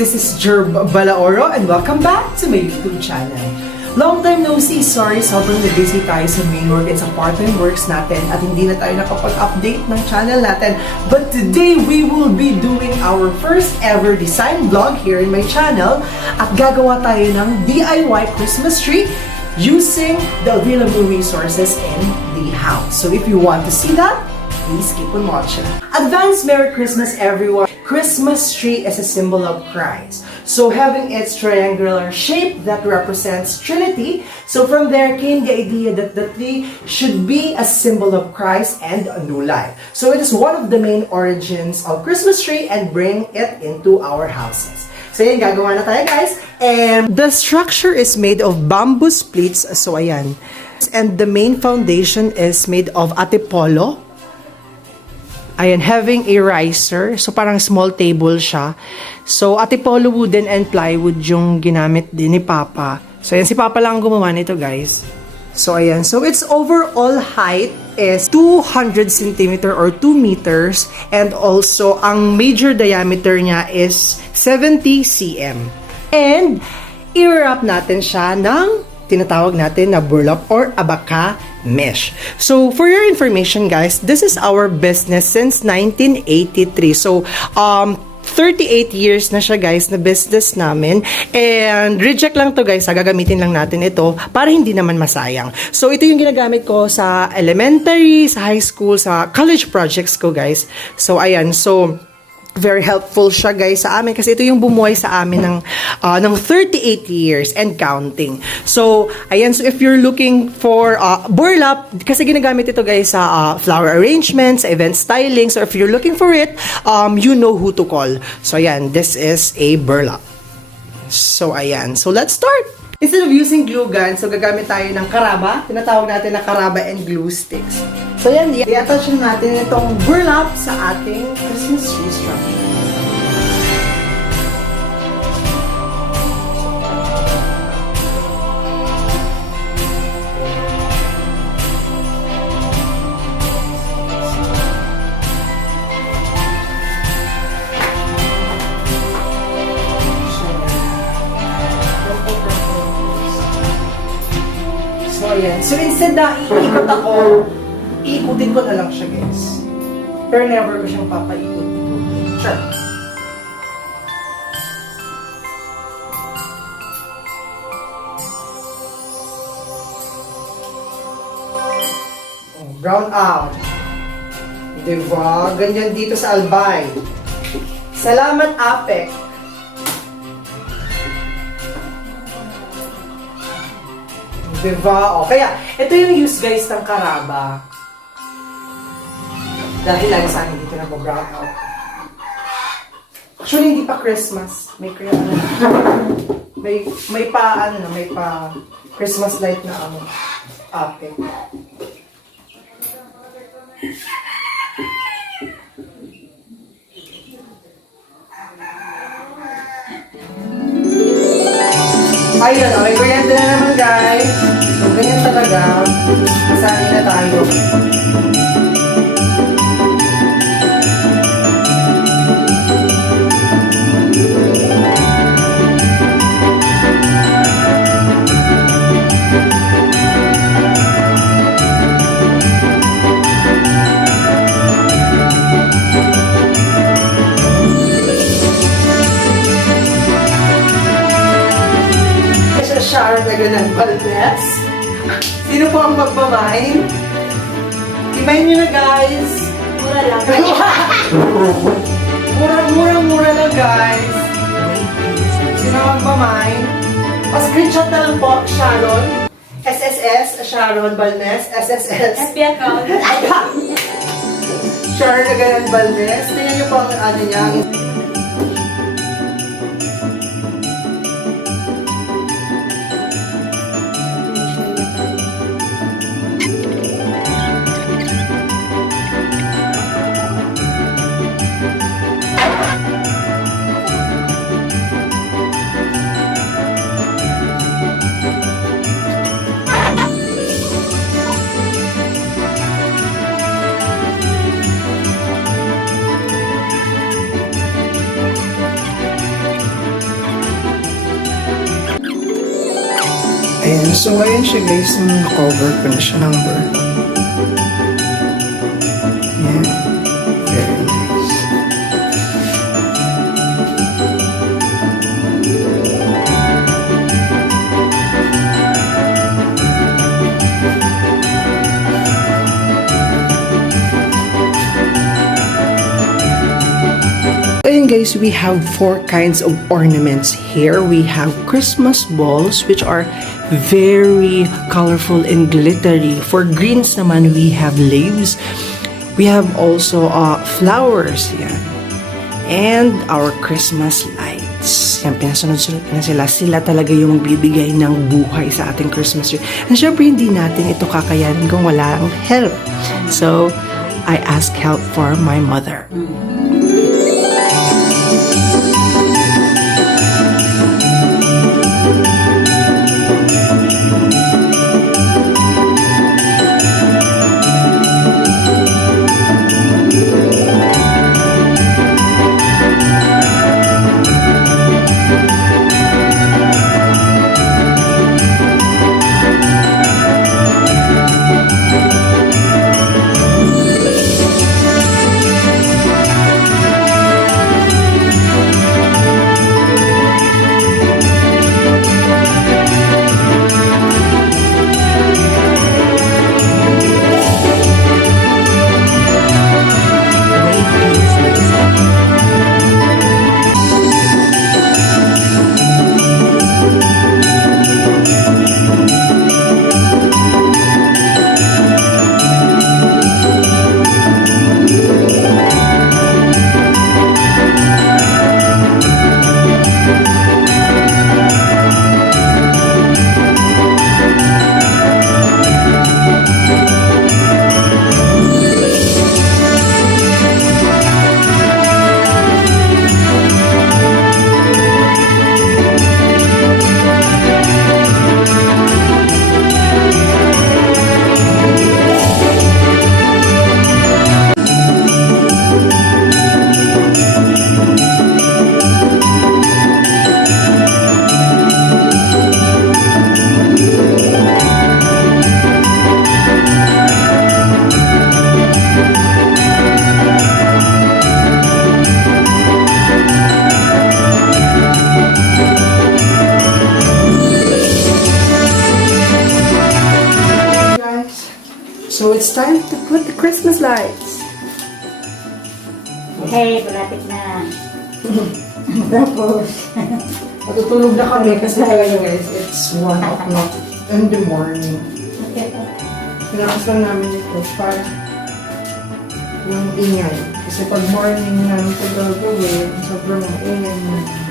this is Gerb Balaoro and welcome back to my YouTube channel. Long time no see, sorry, sobrang busy tayo sa main work and sa part-time works natin at hindi na tayo nakapag-update ng channel natin. But today, we will be doing our first ever design vlog here in my channel at gagawa tayo ng DIY Christmas tree using the available resources in the house. So if you want to see that, please keep on watching. Advance Merry Christmas, everyone! Christmas tree is a symbol of Christ. So having its triangular shape that represents Trinity, so from there came the idea that the tree should be a symbol of Christ and a new life. So it is one of the main origins of Christmas tree and bring it into our houses. So yan, gagawa na tayo guys. And the structure is made of bamboo splits, so ayan. And the main foundation is made of atipolo. Ayan, having a riser. So, parang small table siya. So, atipolo wooden and plywood yung ginamit din ni Papa. So, ayan, si Papa lang gumawa nito, guys. So, ayan. So, its overall height is 200 cm or 2 meters. And also, ang major diameter niya is 70 cm. And, i-wrap natin siya ng tinatawag natin na burlap or abaka mesh. So, for your information guys, this is our business since 1983. So, 38 years na siya guys na business namin. And reject lang to guys, gagamitin lang natin ito para hindi naman masayang. So, ito yung ginagamit ko sa elementary, sa high school, sa college projects ko guys. So, ayan. So, very helpful siya guys sa amin kasi ito yung bumuhay sa amin ng 38 years and counting. So, ayan, so if you're looking for burlap, kasi ginagamit ito guys sa flower arrangements, event styling. So, if you're looking for it, you know who to call. So, ayan, this is a burlap. So, ayan. So, let's start! Instead of using glue gun, so gagamit tayo ng karaba. Tinatawag natin na karaba and glue sticks. So yan, i-attach natin itong burlap sa ating Christmas tree structure. So, ayan. So, instead na iikot ako, iikutin ko na lang siya, guys. Pero never ko siyang papaikot-ikot. Sure. Oh, brown out. Diba? Ganyan dito sa Albay. Salamat, Apek. Diba? O, kaya, ito yung use guys ng karaba. Dahil lagi sa akin dito na brown out. Actually, hindi pa Christmas. May pa Christmas light na ape. Ayun, may kuryente na naman guys. So, ganyan talaga. Masanay na tayo. Shower na ganang baldes. Sino po ang magmamain? Imayin nyo na guys. Mura lang. Mura lang guys. Sino ang magmamain? Pa-screenshot na lang po, Sharon. SSS, Sharon Baldes. SSS. FB account. Sharon na ganang baldes. Tingnan nyo po ang ano niya. Ayan, so ayan siya guys, cover ko na siya ng bird. Ayan, very nice. Ayan guys, we have 4 kinds of ornaments here. We have Christmas balls, which are very colorful and glittery. For greens naman, we have leaves. We have also flowers, yan. And our Christmas lights. Yan, pinasunod-sunod na sila. Sila talaga yung magbibigay ng buhay sa ating Christmas tree. And syempre, hindi natin ito kakayanin kung walang help. So, I ask help for my mother. So it's time to put the Christmas lights. Hey, malapit na. Tapos. Matutulog na kami kasi talaga guys, it's 1 o'clock in the morning. Pinakas lang namin ito para yung ingay. Kasi pag morning namin ito gagawin, sobrang ingay na.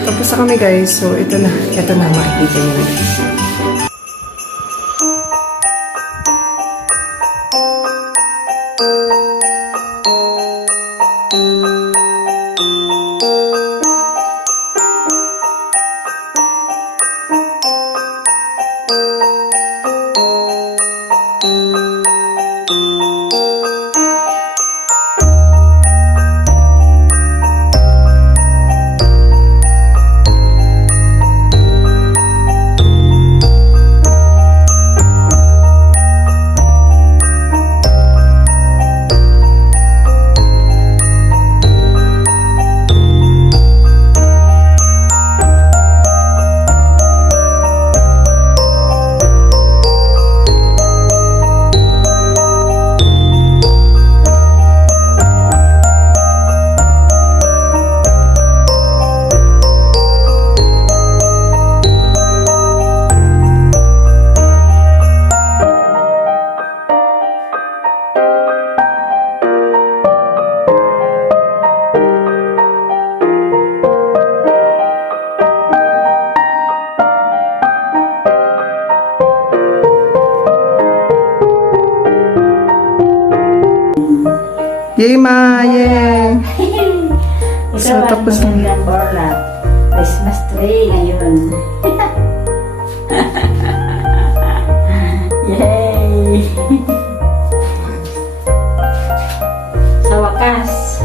Tapos na kami guys. So, ito na. Ito na. Makikita nyo na guys. Yay, Ma! Yay! Ito So, ang tapos na. magandang borlat. Christmas tree ngayon. Yay! Sa wakas,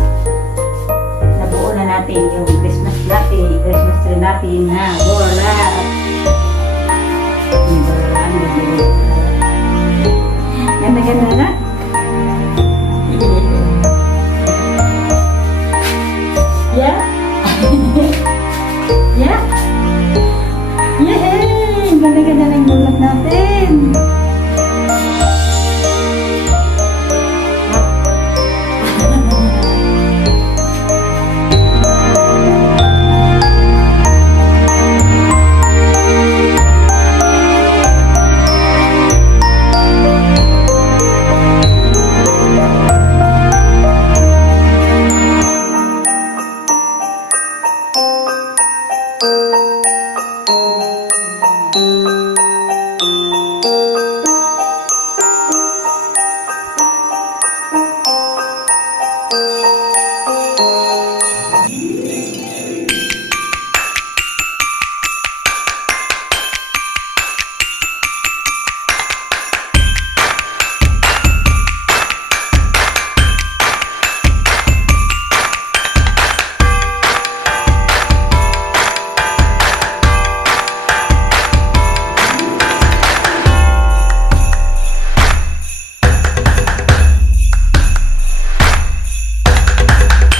nabuo na natin yung Christmas tree natin na borlat. Yung borlat, yung borlat. Ganda-ganda na.